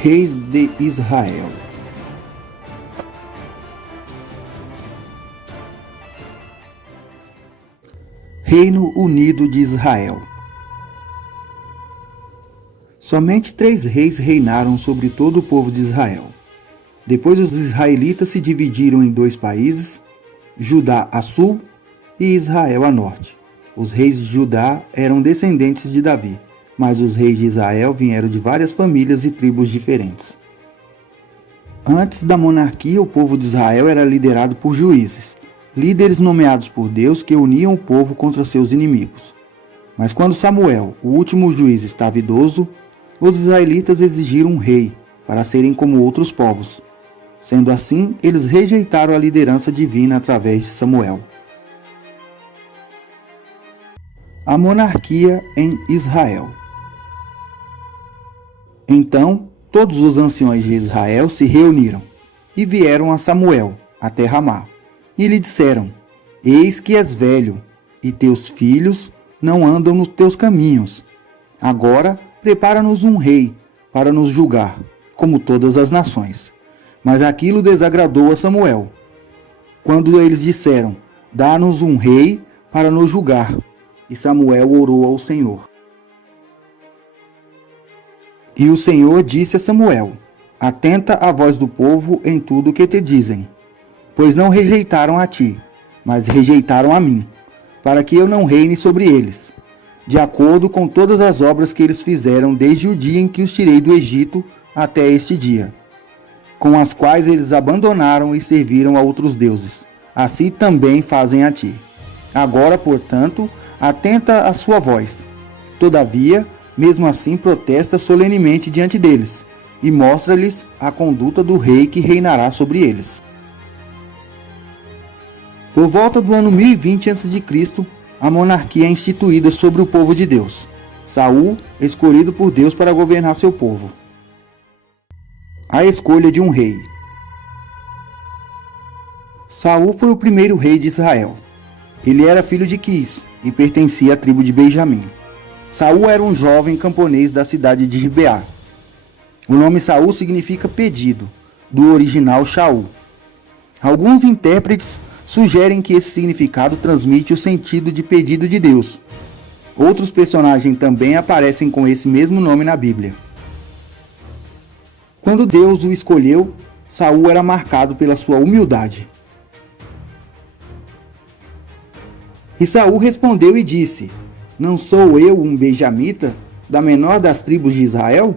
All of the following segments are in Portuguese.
Reis de Israel. Reino Unido de Israel. Somente 3 reis reinaram sobre todo o povo de Israel. Depois os israelitas se dividiram em 2 países, Judá a sul e Israel a norte. Os reis de Judá eram descendentes de Davi, mas os reis de Israel vieram de várias famílias e tribos diferentes. Antes da monarquia, o povo de Israel era liderado por juízes, líderes nomeados por Deus que uniam o povo contra seus inimigos. Mas quando Samuel, o último juiz, estava idoso, os israelitas exigiram um rei para serem como outros povos. Sendo assim, eles rejeitaram a liderança divina através de Samuel. A monarquia em Israel. Então, todos os anciões de Israel se reuniram e vieram a Samuel, até Ramá, e lhe disseram: Eis que és velho, e teus filhos não andam nos teus caminhos. Agora, prepara-nos um rei para nos julgar, como todas as nações. Mas aquilo desagradou a Samuel. Quando eles disseram: Dá-nos um rei para nos julgar. E Samuel orou ao Senhor. E o Senhor disse a Samuel: Atenta à voz do povo em tudo o que te dizem, pois não rejeitaram a ti, mas rejeitaram a mim, para que eu não reine sobre eles, de acordo com todas as obras que eles fizeram desde o dia em que os tirei do Egito até este dia, com as quais eles abandonaram e serviram a outros deuses. Assim também fazem a ti. Agora, portanto, atenta à sua voz. Todavia, mesmo assim protesta solenemente diante deles, e mostra-lhes a conduta do rei que reinará sobre eles. Por volta do ano 1020 a.C., a monarquia é instituída sobre o povo de Deus. Saul, escolhido por Deus para governar seu povo. A escolha de um rei. Saul foi o primeiro rei de Israel. Ele era filho de Quis e pertencia à tribo de Benjamim. Saul era um jovem camponês da cidade de Gibeá. O nome Saul significa pedido, do original Shaul. Alguns intérpretes sugerem que esse significado transmite o sentido de pedido de Deus. Outros personagens também aparecem com esse mesmo nome na Bíblia. Quando Deus o escolheu, Saul era marcado pela sua humildade. E Saul respondeu e disse: Não sou eu um benjamita, da menor das tribos de Israel?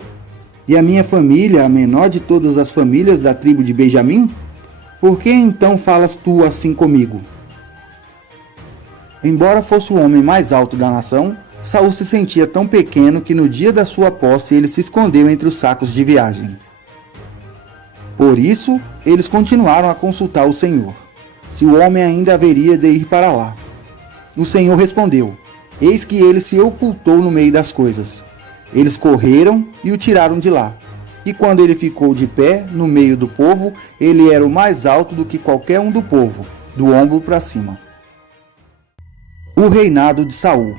E a minha família, a menor de todas as famílias da tribo de Benjamim? Por que então falas tu assim comigo? Embora fosse o homem mais alto da nação, Saul se sentia tão pequeno que no dia da sua posse ele se escondeu entre os sacos de viagem. Por isso, eles continuaram a consultar o Senhor, se o homem ainda haveria de ir para lá. O Senhor respondeu: Eis que ele se ocultou no meio das coisas. Eles correram e o tiraram de lá. E quando ele ficou de pé no meio do povo, ele era o mais alto do que qualquer um do povo, do ombro para cima. O reinado de Saul.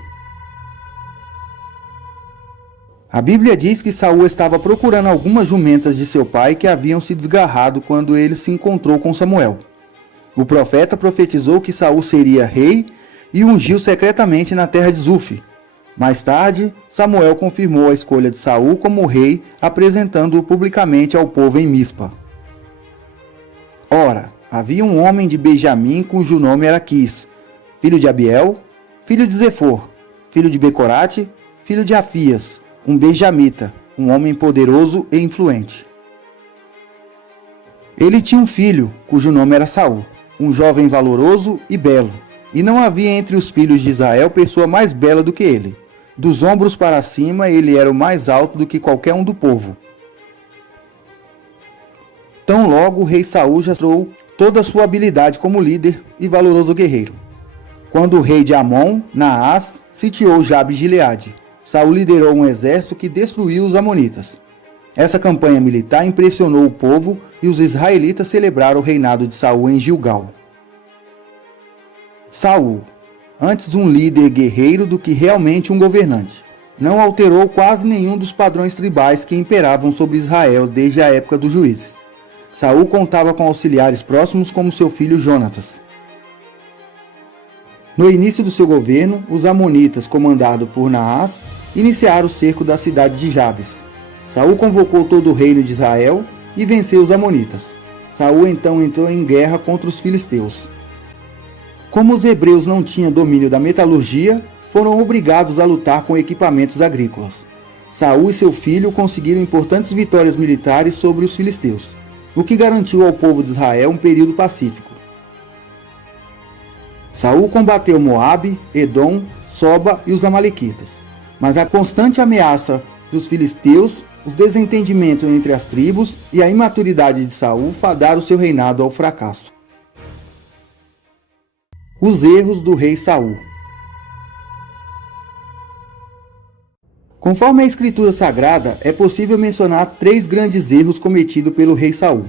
A Bíblia diz que Saul estava procurando algumas jumentas de seu pai que haviam se desgarrado quando ele se encontrou com Samuel. O profeta profetizou que Saul seria rei e ungiu secretamente na terra de Zuf. Mais tarde, Samuel confirmou a escolha de Saul como rei, apresentando-o publicamente ao povo em Mispa. Ora, havia um homem de Benjamim cujo nome era Quis, filho de Abiel, filho de Zefor, filho de Becorate, filho de Afias, um benjamita, um homem poderoso e influente. Ele tinha um filho, cujo nome era Saul, um jovem valoroso e belo, e não havia entre os filhos de Israel pessoa mais bela do que ele. Dos ombros para cima, ele era o mais alto do que qualquer um do povo. Tão logo o rei Saul já mostrou toda a sua habilidade como líder e valoroso guerreiro. Quando o rei de Amon, Naás, sitiou Jabe-Gileade, Saul liderou um exército que destruiu os amonitas. Essa campanha militar impressionou o povo e os israelitas celebraram o reinado de Saul em Gilgal. Saul, antes um líder guerreiro do que realmente um governante. não alterou quase nenhum dos padrões tribais que imperavam sobre Israel desde a época dos juízes. Saul contava com auxiliares próximos como seu filho Jonatas. No início do seu governo, os amonitas, comandados por Naás, iniciaram o cerco da cidade de Jabes. Saul convocou todo o reino de Israel e venceu os amonitas. Saul então entrou em guerra contra os filisteus. Como os hebreus não tinham domínio da metalurgia, foram obrigados a lutar com equipamentos agrícolas. Saul e seu filho conseguiram importantes vitórias militares sobre os filisteus, o que garantiu ao povo de Israel um período pacífico. Saul combateu Moabe, Edom, Soba e os amalequitas, mas a constante ameaça dos filisteus, os desentendimentos entre as tribos e a imaturidade de Saul fadaram seu reinado ao fracasso. Os erros do rei Saul. Conforme a Escritura Sagrada, é possível mencionar 3 grandes erros cometidos pelo rei Saul.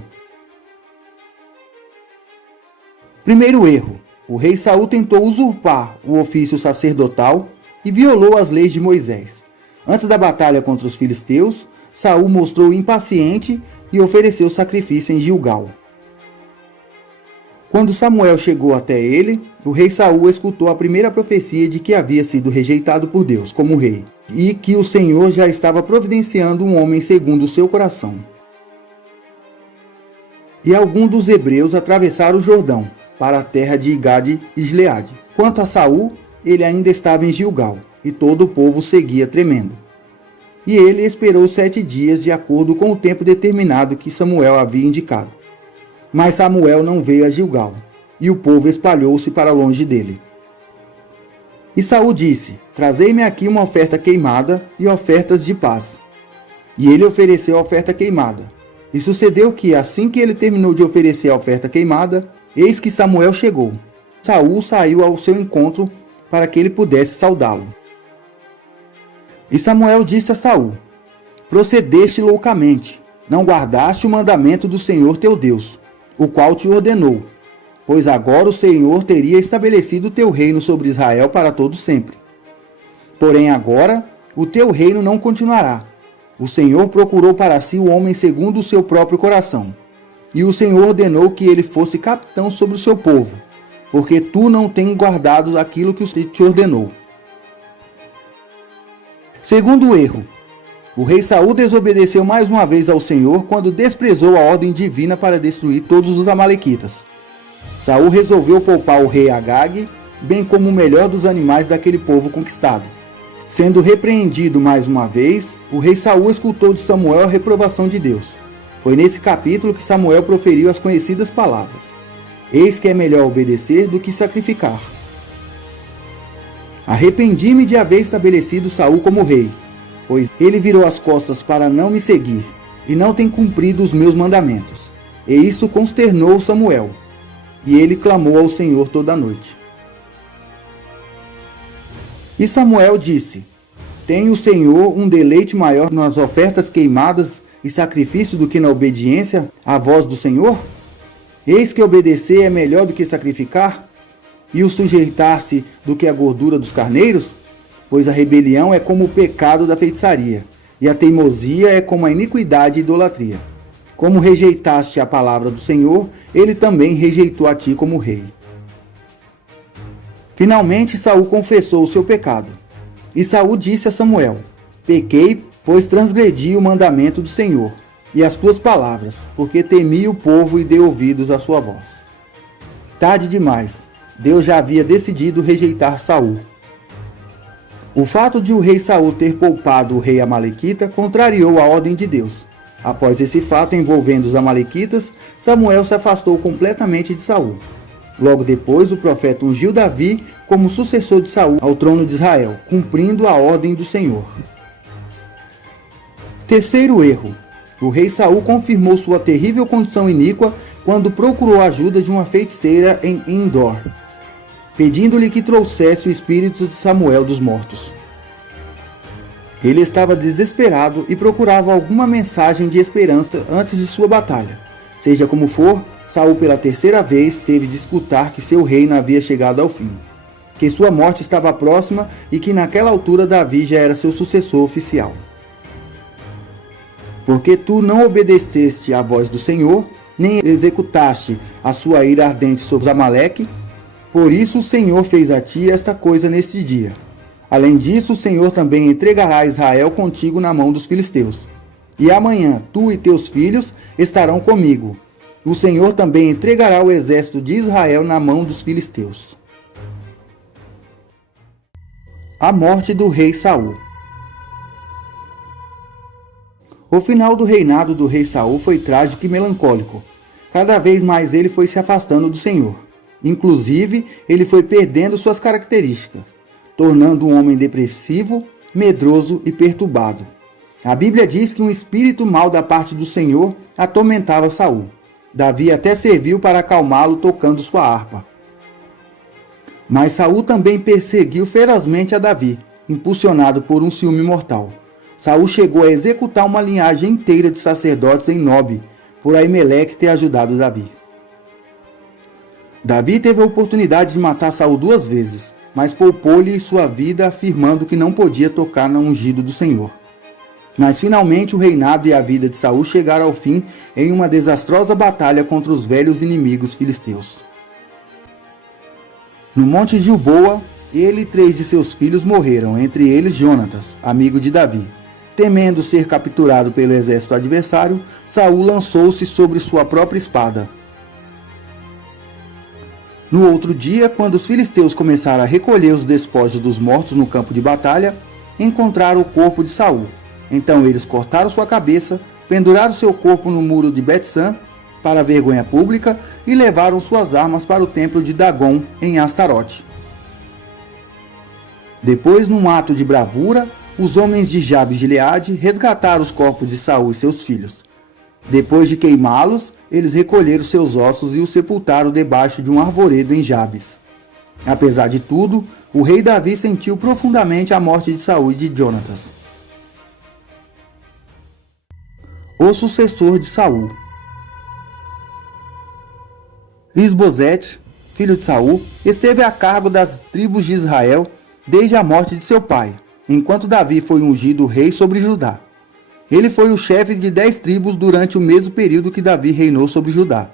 Primeiro erro: o rei Saul tentou usurpar o ofício sacerdotal e violou as leis de Moisés. Antes da batalha contra os filisteus, Saul mostrou impaciente e ofereceu sacrifício em Gilgal. Quando Samuel chegou até ele, o rei Saul escutou a primeira profecia de que havia sido rejeitado por Deus como rei, e que o Senhor já estava providenciando um homem segundo o seu coração. E alguns dos hebreus atravessaram o Jordão, para a terra de Gade e Gileade. Quanto a Saul, ele ainda estava em Gilgal, e todo o povo seguia tremendo. E ele esperou 7 dias de acordo com o tempo determinado que Samuel havia indicado. Mas Samuel não veio a Gilgal, e o povo espalhou-se para longe dele. E Saul disse: trazei-me aqui uma oferta queimada e ofertas de paz. E ele ofereceu a oferta queimada. E sucedeu que, assim que ele terminou de oferecer a oferta queimada, eis que Samuel chegou. Saul saiu ao seu encontro para que ele pudesse saudá-lo. E Samuel disse a Saul: procedeste loucamente, não guardaste o mandamento do Senhor teu Deus, o qual te ordenou, pois agora o Senhor teria estabelecido o teu reino sobre Israel para todo sempre. Porém agora o teu reino não continuará. O Senhor procurou para si o homem segundo o seu próprio coração, e o Senhor ordenou que ele fosse capitão sobre o seu povo, porque tu não tens guardado aquilo que te ordenou. Segundo erro: o rei Saul desobedeceu mais uma vez ao Senhor quando desprezou a ordem divina para destruir todos os amalequitas. Saul resolveu poupar o rei Agag, bem como o melhor dos animais daquele povo conquistado. Sendo repreendido mais uma vez, o rei Saul escutou de Samuel a reprovação de Deus. Foi nesse capítulo que Samuel proferiu as conhecidas palavras: eis que é melhor obedecer do que sacrificar. Arrependi-me de haver estabelecido Saul como rei, pois ele virou as costas para não me seguir, e não tem cumprido os meus mandamentos. E isto consternou Samuel, e ele clamou ao Senhor toda a noite. E Samuel disse: tem o Senhor um deleite maior nas ofertas queimadas e sacrifício do que na obediência à voz do Senhor? Eis que obedecer é melhor do que sacrificar, e o sujeitar-se do que a gordura dos carneiros? Pois a rebelião é como o pecado da feitiçaria, e a teimosia é como a iniquidade e idolatria. Como rejeitaste a palavra do Senhor, ele também rejeitou a ti como rei. Finalmente Saul confessou o seu pecado. E Saul disse a Samuel: pequei, pois transgredi o mandamento do Senhor, e as tuas palavras, porque temi o povo e dei ouvidos à sua voz. Tarde demais, Deus já havia decidido rejeitar Saul. O fato de o rei Saul ter poupado o rei amalequita contrariou a ordem de Deus. Após esse fato envolvendo os amalequitas, Samuel se afastou completamente de Saul. Logo depois, o profeta ungiu Davi como sucessor de Saul ao trono de Israel, cumprindo a ordem do Senhor. Terceiro erro: o rei Saul confirmou sua terrível condição iníqua quando procurou a ajuda de uma feiticeira em Endor, pedindo-lhe que trouxesse o espírito de Samuel dos mortos. Ele estava desesperado e procurava alguma mensagem de esperança antes de sua batalha. Seja como for, Saul pela terceira vez teve de escutar que seu reino havia chegado ao fim. que sua morte estava próxima e que naquela altura Davi já era seu sucessor oficial. Porque tu não obedeceste à voz do Senhor, nem executaste a sua ira ardente sobre Amaleque, por isso o Senhor fez a ti esta coisa neste dia. Além disso, o Senhor também entregará Israel contigo na mão dos filisteus. E amanhã tu e teus filhos estarão comigo. O Senhor também entregará o exército de Israel na mão dos filisteus. A morte do rei Saul. O final do reinado do rei Saul foi trágico e melancólico. Cada vez mais ele foi se afastando do Senhor. Inclusive, ele foi perdendo suas características, tornando um homem depressivo, medroso e perturbado. A Bíblia diz que um espírito mau da parte do Senhor atormentava Saul. Davi até serviu para acalmá-lo tocando sua harpa. Mas Saul também perseguiu ferozmente a Davi, impulsionado por um ciúme mortal. Saul chegou a executar uma linhagem inteira de sacerdotes em Nob, por Aimeleque ter ajudado Davi. Davi teve a oportunidade de matar Saul 2 vezes, mas poupou-lhe sua vida afirmando que não podia tocar no ungido do Senhor. Mas finalmente o reinado e a vida de Saul chegaram ao fim em uma desastrosa batalha contra os velhos inimigos filisteus. No Monte Gilboa, ele e 3 de seus filhos morreram, entre eles Jonatas, amigo de Davi. Temendo ser capturado pelo exército adversário, Saul lançou-se sobre sua própria espada. No outro dia, quando os filisteus começaram a recolher os despojos dos mortos no campo de batalha, encontraram o corpo de Saul. Então eles cortaram sua cabeça, penduraram seu corpo no muro de Bet-San para a vergonha pública e levaram suas armas para o templo de Dagon em Astarote. Depois, num ato de bravura, os homens de Jabes de Gileade resgataram os corpos de Saul e seus filhos. Depois de queimá-los, eles recolheram seus ossos e os sepultaram debaixo de um arvoredo em Jabes. Apesar de tudo, o rei Davi sentiu profundamente a morte de Saul e de Jonatas. O sucessor de Saul. Isbosete, filho de Saul, esteve a cargo das tribos de Israel desde a morte de seu pai, enquanto Davi foi ungido rei sobre Judá. Ele foi o chefe de 10 tribos durante o mesmo período que Davi reinou sobre Judá,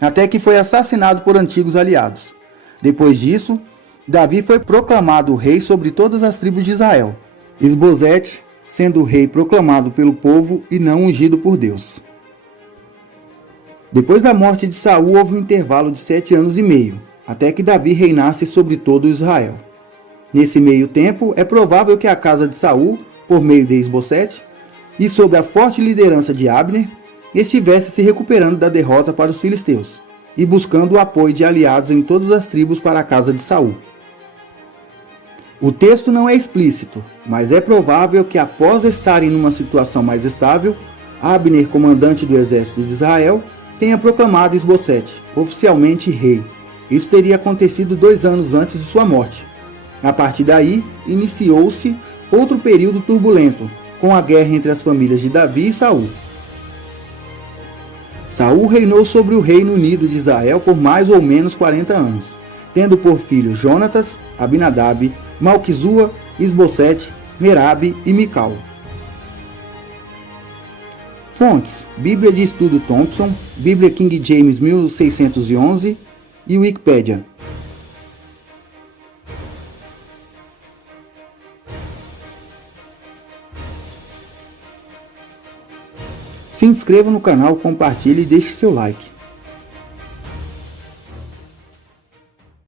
até que foi assassinado por antigos aliados. Depois disso, Davi foi proclamado rei sobre todas as tribos de Israel, Isbosete sendo rei proclamado pelo povo e não ungido por Deus. Depois da morte de Saul houve um intervalo de 7 anos e meio, até que Davi reinasse sobre todo Israel. Nesse meio tempo, é provável que a casa de Saul, por meio de Isbosete, e sob a forte liderança de Abner, estivesse se recuperando da derrota para os filisteus, e buscando o apoio de aliados em todas as tribos para a casa de Saul. O texto não é explícito, mas é provável que após estarem numa situação mais estável, Abner, comandante do exército de Israel, tenha proclamado Isbosete oficialmente rei. Isso teria acontecido 2 anos antes de sua morte. A partir daí, iniciou-se outro período turbulento, com a guerra entre as famílias de Davi e Saul. Saul reinou sobre o Reino Unido de Israel por mais ou menos 40 anos, tendo por filhos Jonatas, Abinadab, Malquizua, Isbosete, Merabe e Mical. Fontes: Bíblia de Estudo Thompson, Bíblia King James 1611 e Wikipédia. Se inscreva no canal, compartilhe e deixe seu like.